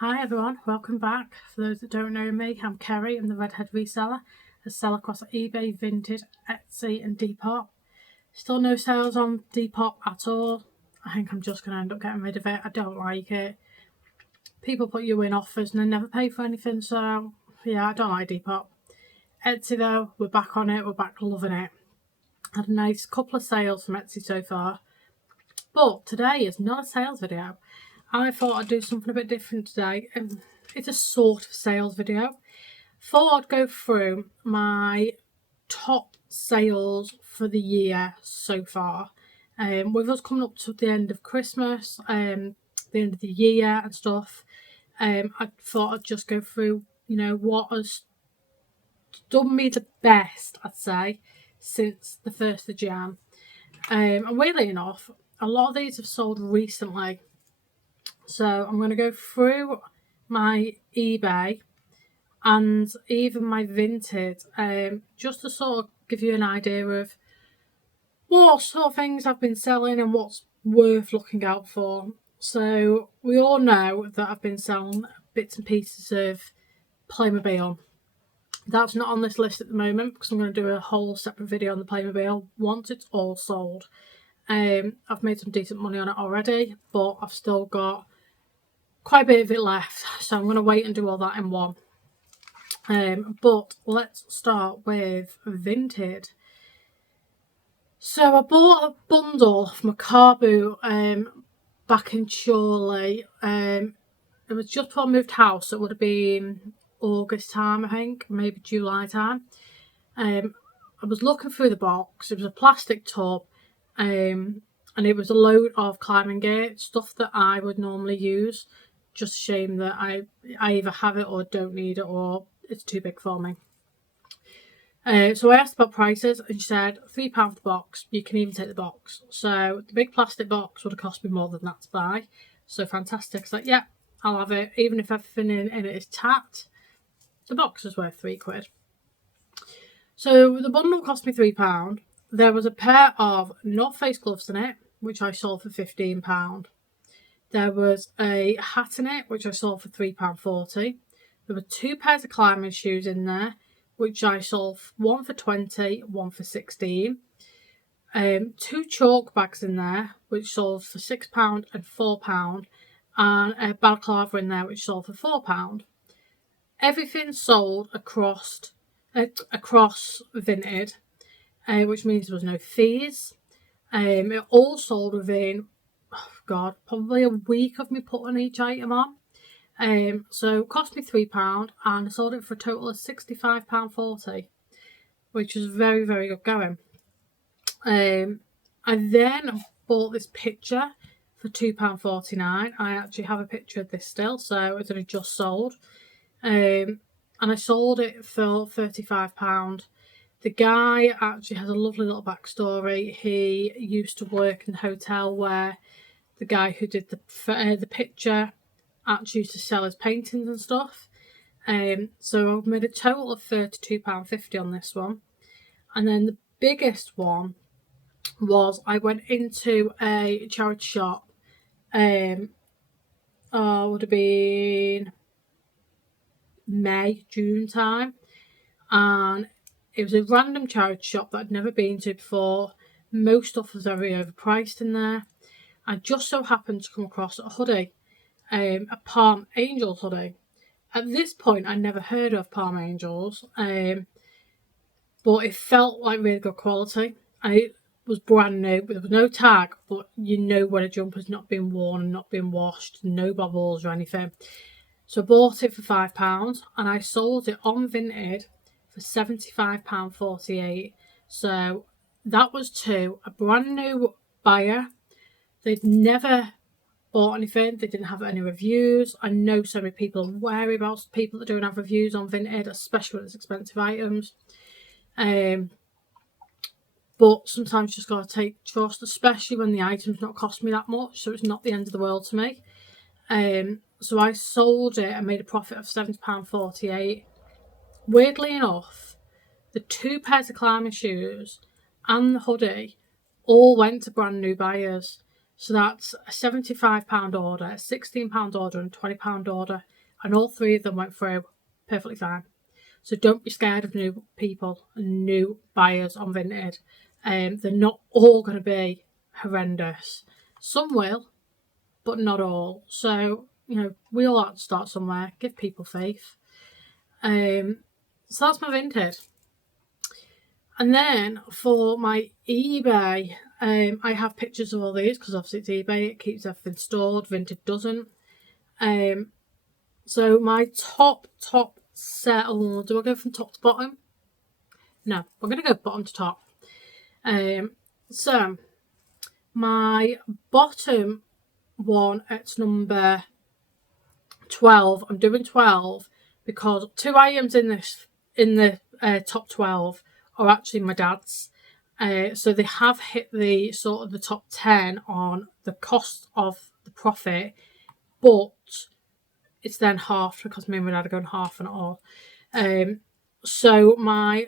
Hi everyone, welcome back. For those that don't know me, I'm Kerry. I'm the Redhead reseller. I sell across eBay, Vinted, Etsy and Depop. Still no sales on Depop at all. I think I'm just going to end up getting rid of it. I don't like it. People put you in offers and then never pay for anything, so yeah, I don't like Depop. Etsy though, we're back on it, we're back loving it. Had a nice couple of sales from Etsy so far. But today is not a sales video. I thought I'd do something a bit different today. It's a sort of sales video. Thought I'd go through my top sales for the year so far. With us coming up to the end of Christmas, the end of the year and stuff, I thought I'd just go through, what has done me the best, I'd say, since the 1st of Jan. And weirdly enough, a lot of these have sold recently. So I'm going to go through my eBay and even my Vinted, just to sort of give you an idea of what sort of things I've been selling and what's worth looking out for. So we all know that I've been selling bits and pieces of Playmobil. That's not on this list at the moment because I'm going to do a whole separate video on the Playmobil once it's all sold. I've made some decent money on it already, but I've still got quite a bit of it left, so I'm going to wait and do all that in one. But let's start with Vinted. So I bought a bundle from a car boot back in Chorley. It was just before I moved house. It would have been August time, I think, maybe July time. I was looking through the box. It was a plastic tub, and it was a load of climbing gear, stuff that I would normally use. Just a shame that I either have it or don't need it, or it's too big for me. So I asked about prices and she said £3 for the box. You can even take the box. So the big plastic box would have cost me more than that to buy. So fantastic. It's like, yeah, I'll have it. Even if everything in it is tapped, the box is worth £3. So the bundle cost me £3. There was a pair of North Face gloves in it, which I sold for £15. There was a hat in it, which I sold for £3.40. There were 2 pairs of climbing shoes in there, which I sold, one for £20, one for £16. 2 chalk bags in there, which sold for £6 and £4, and a balaclava in there, which sold for £4. Everything sold across Vinted, which means there was no fees. It all sold within, probably a week of me putting each item on. So it cost me £3 and I sold it for a total of £65.40, which was very, very good going. I then bought this picture for £2.49. I actually have a picture of this still, so it had just sold. And I sold it for £35. The guy actually has a lovely little backstory. He used to work in a hotel where the guy who did the picture actually used to sell his paintings and stuff. So I've made a total of £32.50 on this one. And then the biggest one was I went into a charity shop. Would have been May, June time. And it was a random charity shop that I'd never been to before. Most stuff was very overpriced in there. I just so happened to come across a hoodie, a Palm Angels hoodie. At this point, I never heard of Palm Angels, but it felt like really good quality. And it was brand new. There was no tag, but you know when a jumper's not been worn and not been washed, no bubbles or anything. So I bought it for £5 and I sold it on Vinted for £75.48. So that was to a brand new buyer. They'd never bought anything. They didn't have any reviews. I know so many people are wary about people that don't have reviews on Vinted, especially when it's expensive items. But sometimes you just got to take trust, especially when the item's not cost me that much, so it's not the end of the world to me. So I sold it and made a profit of £70.48. Weirdly enough, the 2 pairs of climbing shoes and the hoodie all went to brand new buyers. So that's a £75 order, a £16 order and a £20 order. And all three of them went through perfectly fine. So don't be scared of new people and new buyers on Vinted. They're not all going to be horrendous. Some will, but not all. So, we all have to start somewhere. Give people faith. So that's my Vinted. And then for my eBay, I have pictures of all these because obviously it's eBay. It keeps everything stored. Vinted doesn't. So my top set. Oh, do I go from top to bottom? No, we're going to go bottom to top. So my bottom one at number 12. I'm doing 12 because 2 items in the top 12 are actually my dad's. So they have hit the sort of the top 10 on the cost of the profit, but it's then half because me and my dad are going half on it all. So my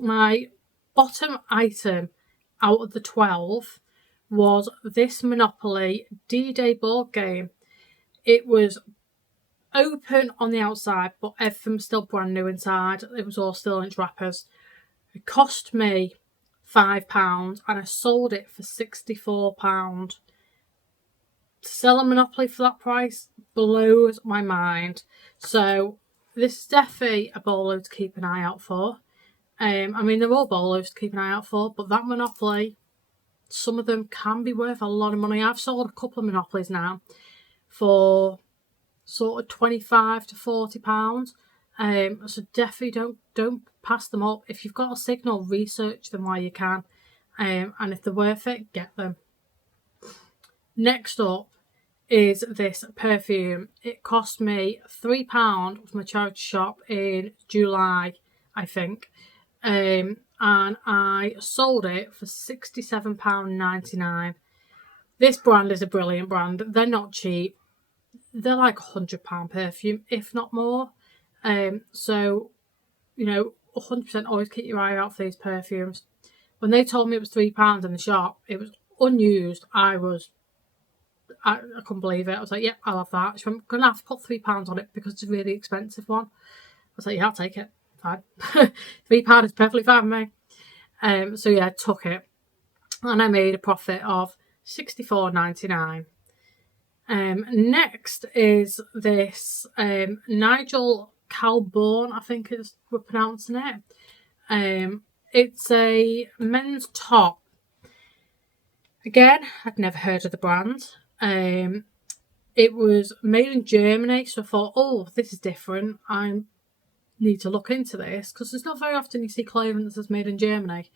my bottom item out of the 12 was this Monopoly D-Day board game. It was open on the outside, but everything was still brand new inside. It was all still in its wrappers. It cost me £5 and I sold it for £64. To sell a Monopoly for that price blows my mind. So this is definitely a bolo to keep an eye out for. They're all bolos to keep an eye out for, but that Monopoly, some of them can be worth a lot of money. I've sold a couple of Monopolies now for sort of £25 to £40. So definitely don't pass them up. If you've got a signal, research them while you can. And if they're worth it, get them. Next up is this perfume. It cost me £3 from a charity shop in July, I think. And I sold it for £67.99. This brand is a brilliant brand. They're not cheap. They're like £100 perfume, if not more. So, 100% always keep your eye out for these perfumes. When they told me it was £3 in the shop, it was unused. I couldn't believe it. I was like, yep, I'll have that. She went, I'm going to have to put £3 on it because it's a really expensive one. I was like, yeah, I'll take it. Fine. £3 is perfectly fine with me. So yeah, I took it. And I made a profit of £64.99. Next is this Nigel Calbourne, I think we're pronouncing it. It's a men's top. Again, I'd never heard of the brand. It was made in Germany, so I thought, oh, this is different. I need to look into this because it's not very often you see clothing that's made in Germany,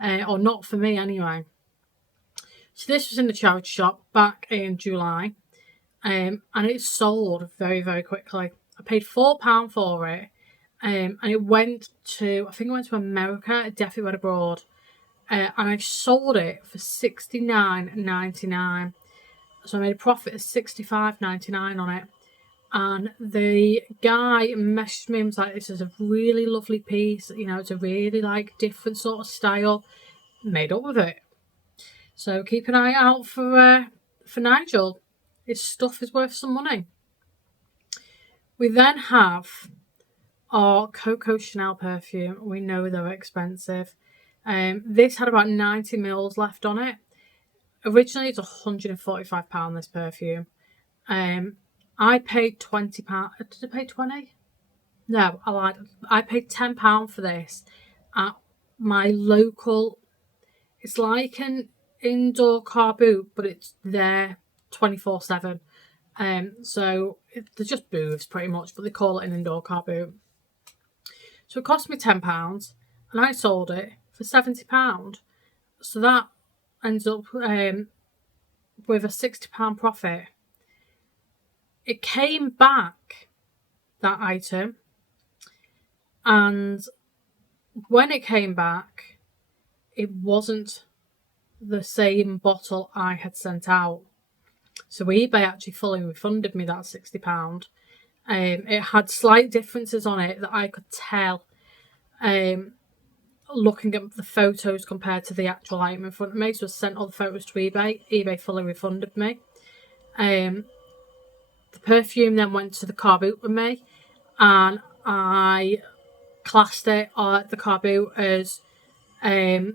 or not for me anyway. So this was in the charity shop back in July, and it sold very, very quickly. I paid £4 for it, and it went to, I think it went to America. It definitely went abroad, and I sold it for £69.99. So I made a profit of £65.99 on it. And the guy messaged me and was like, this is a really lovely piece. It's a really different sort of style. Made up with it. So keep an eye out for Nigel. His stuff is worth some money. We then have our Coco Chanel perfume. We know they're expensive. This had about 90 mils left on it. Originally, it's £145, this perfume. I paid £20. Did I pay 20? No, I lied. I paid £10 for this at my local. It's like an indoor car boot, but it's there 24/7. So they're just booths pretty much, but they call it an indoor car boot. So it cost me £10, and I sold it for £70. So that ends up with a £60 profit. It came back, that item, and when it came back, it wasn't the same bottle I had sent out. So eBay actually fully refunded me that £60. It had slight differences on it that I could tell. looking at the photos compared to the actual item in front of me. So I sent all the photos to eBay. eBay fully refunded me. The perfume then went to the car boot with me, and I classed it the car boot as a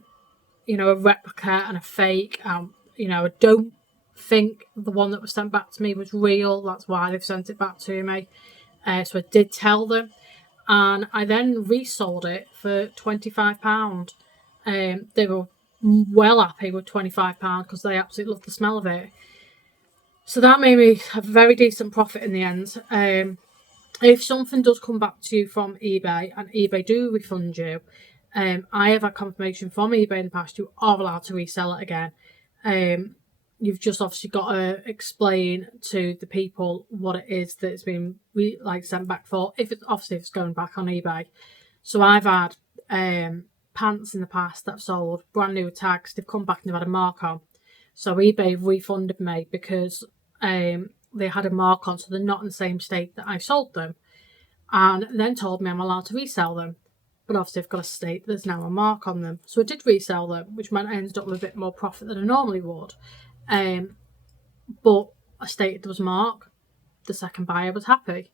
replica and a fake. I don't think the one that was sent back to me was real. That's why they've sent it back to me. So I did tell them, and I then resold it for £25. They were well happy with £25 because they absolutely loved the smell of it. So that made me a very decent profit in the end. If something does come back to you from eBay and eBay do refund you, I have had confirmation from eBay in the past you are allowed to resell it again. You've just obviously got to explain to the people what it is that it's been sent back for. If it's going back on eBay. So I've had pants in the past that I've sold brand new tags. They've come back and they've had a mark on. So eBay refunded me because they had a mark on, so they're not in the same state that I sold them, and then told me I'm allowed to resell them. But obviously I've got to state there's now a mark on them. So I did resell them, which meant I ended up with a bit more profit than I normally would. But I stated there was a mark. The second buyer was happy.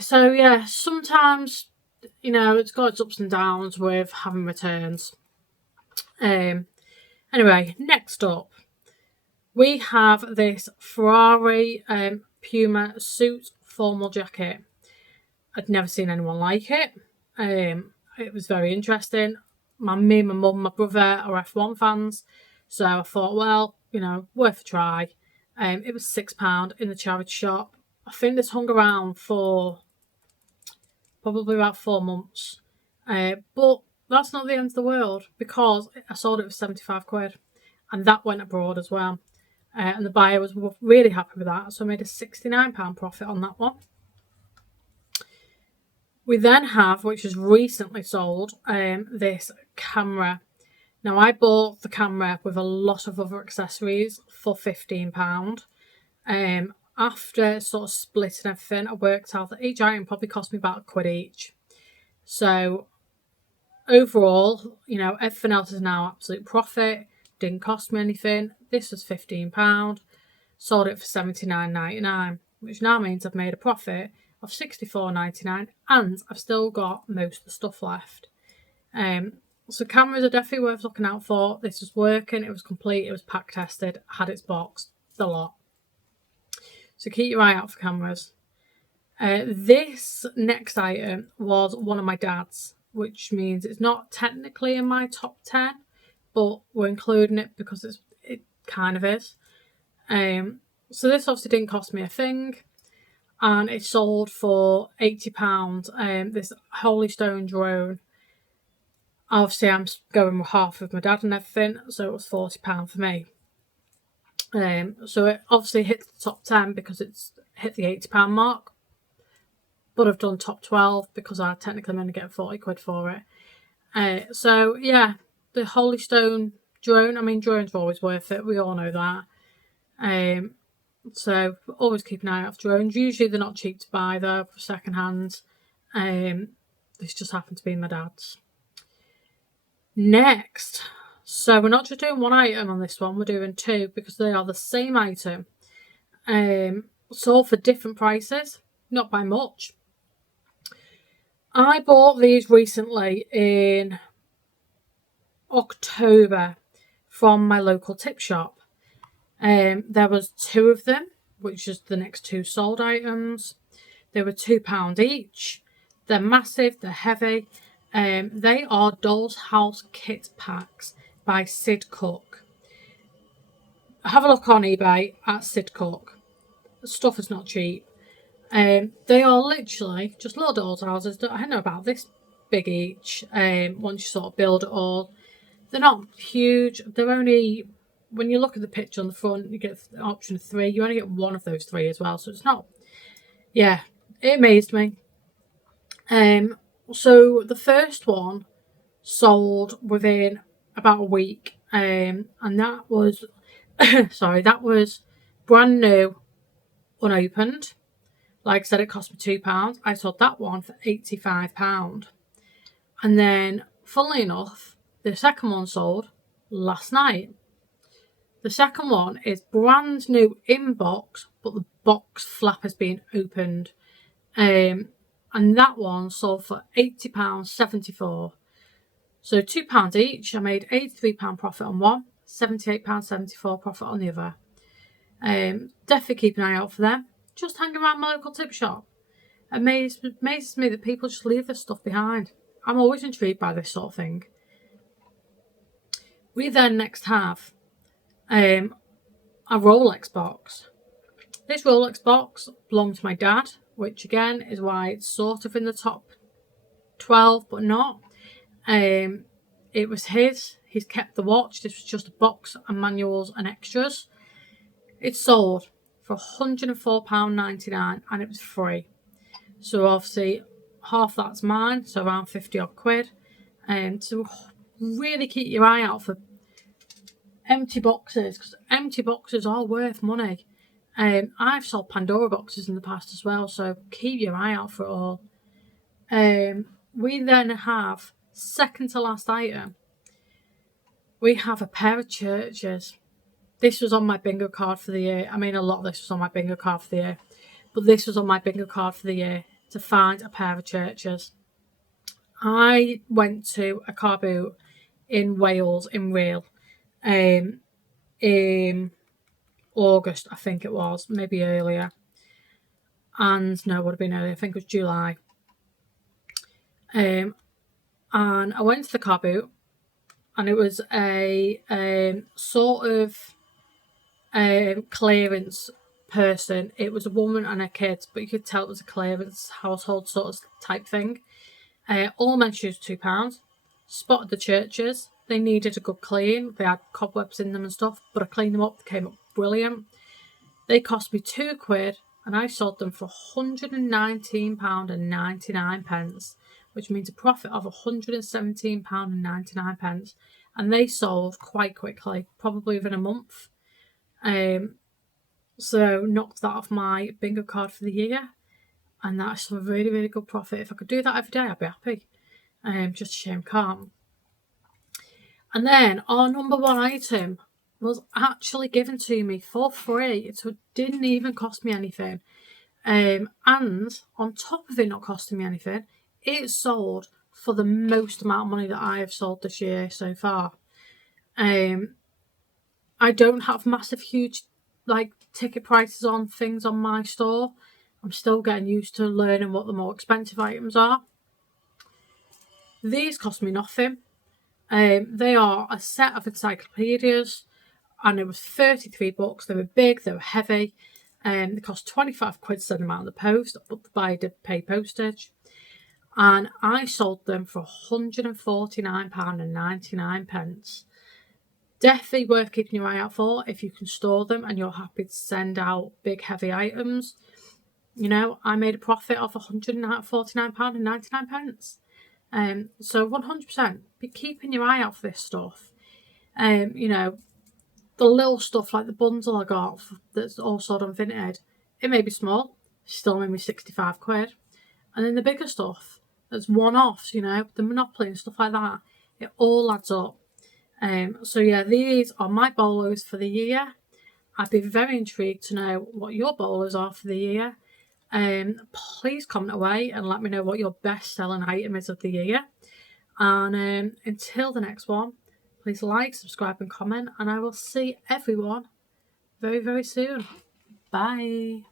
So yeah, sometimes, it's got its ups and downs with having returns. Anyway, next up, we have this Ferrari Puma suit formal jacket. I'd never seen anyone like it. It was very interesting. Me, my mum, my brother are F1 fans, so I thought, well, worth a try. It was £6 in the charity shop. I think this hung around for probably about 4 months. But that's not the end of the world, because I sold it for 75 quid, and that went abroad as well. And the buyer was really happy with that, so I made a £69 profit on that one. We then have, which is recently sold, this camera. Now, I bought the camera with a lot of other accessories for £15. After sort of splitting everything, I worked out that each item probably cost me about £1 each. So overall, everything else is now absolute profit. Didn't cost me anything. This was £15. Sold it for $79.99, which now means I've made a profit of $64.99, and I've still got most of the stuff left. So cameras are definitely worth looking out for. This was working, it was complete, it was pack tested, had its box, the lot. So keep your eye out for cameras. This next item was one of my dad's, which means it's not technically in my top 10, but we're including it because it kind of is. So this obviously didn't cost me a thing, and it sold for £80. This Holy Stone drone. Obviously, I'm going with half of my dad and everything, so it was £40 for me. So it obviously hit the top 10 because it's hit the £80 mark, but I've done top 12 because I technically am only getting 40 quid for it. So yeah, the Holy Stone drone. I mean, drones are always worth it. We all know that. So always keep an eye out for drones. Usually they're not cheap to buy though, for second hand. This just happened to be my dad's. Next, so we're not just doing one item on this one, we're doing two because they are the same item. Sold for different prices, not by much. I bought these recently in October from my local tip shop. There was 2 of them, which is the next 2 sold items. They were £2 each. They're massive, they're heavy. They are Doll's House Kit Packs by Sid Cook. Have a look on eBay at Sid Cook. The stuff is not cheap. They are literally just little doll's houses. I don't know about this big each. Once you sort of build it all, they're not huge. They're only, when you look at the picture on the front, you get the option of 3. You only get one of those 3 as well, so it's not. Yeah, it amazed me. So the first one sold within about a week, and that was that was brand new, unopened. Like I said, it cost me £2. I sold that one for £85. And then Funnily enough, the second one sold last night. The second one is brand new in box, but the box flap has been opened. And that one sold for £80.74. So £2 each. I made £83 profit on one, £78.74 profit on the other. Definitely keep an eye out for them. Just hanging around my local tip shop. Amazes me that people just leave this stuff behind. I'm always intrigued by this sort of thing. We then next have a Rolex box. This Rolex box belonged to my dad, which again is why it's sort of in the top 12, but not. It was his. He's kept the watch. This was just a box and manuals and extras. It sold for £104.99 and it was free. So obviously half that's mine, so around 50 odd quid. So really keep your eye out for empty boxes, because empty boxes are worth money. I've sold Pandora boxes in the past as well, so keep your eye out for it all. We then have, second to last item, we have a pair of churches. This was on my bingo card for the year. I mean, a lot of this was on my bingo card for the year, but this was on my bingo card for the year, to find a pair of churches. I went to a car boot in Wales, in Rhyl, in August, I think it was, maybe earlier. And no, it would have been earlier, I think it was July. And I went to the car boot, and it was a sort of clearance person. It was a woman and a kid, but you could tell it was a clearance household sort of type thing. All men's shoes £2. Spotted the churches. They needed a good clean. They had cobwebs in them and stuff, but I cleaned them up. They came up brilliant. They cost me £2, and I sold them for £119.99, which means a profit of £117.99. And they sold quite quickly, probably within a month. So knocked that off my bingo card for the year, and that's a really, really good profit. If I could do that every day, I'd be happy. Just a shame can't. And then our number one item was actually given to me for free. So it didn't even cost me anything. And on top of it not costing me anything, it sold for the most amount of money that I have sold this year so far. I don't have massive, huge ticket prices on things on my store. I'm still getting used to learning what the more expensive items are. These cost me nothing. They are a set of encyclopedias, and it was 33 books. They were big, they were heavy. They cost 25 quid to send them out in the post, but the buyer did pay postage. And I sold them for £149.99. Definitely worth keeping your eye out for if you can store them and you're happy to send out big heavy items. You know, I made a profit of £149.99. So 100% be keeping your eye out for this stuff. You know, the little stuff like the bundle I got that's all sold on Vinted, it may be small, still made me 65 quid. And then the bigger stuff that's one-offs, you know, the Monopoly and stuff like that, it all adds up. So yeah, these are my bolos for the year. I'd be very intrigued to know what your bolos are for the year. Please comment away and let me know what your best selling item is of the year. And until the next one, please like, subscribe and comment, and I will see everyone very, very soon. Bye.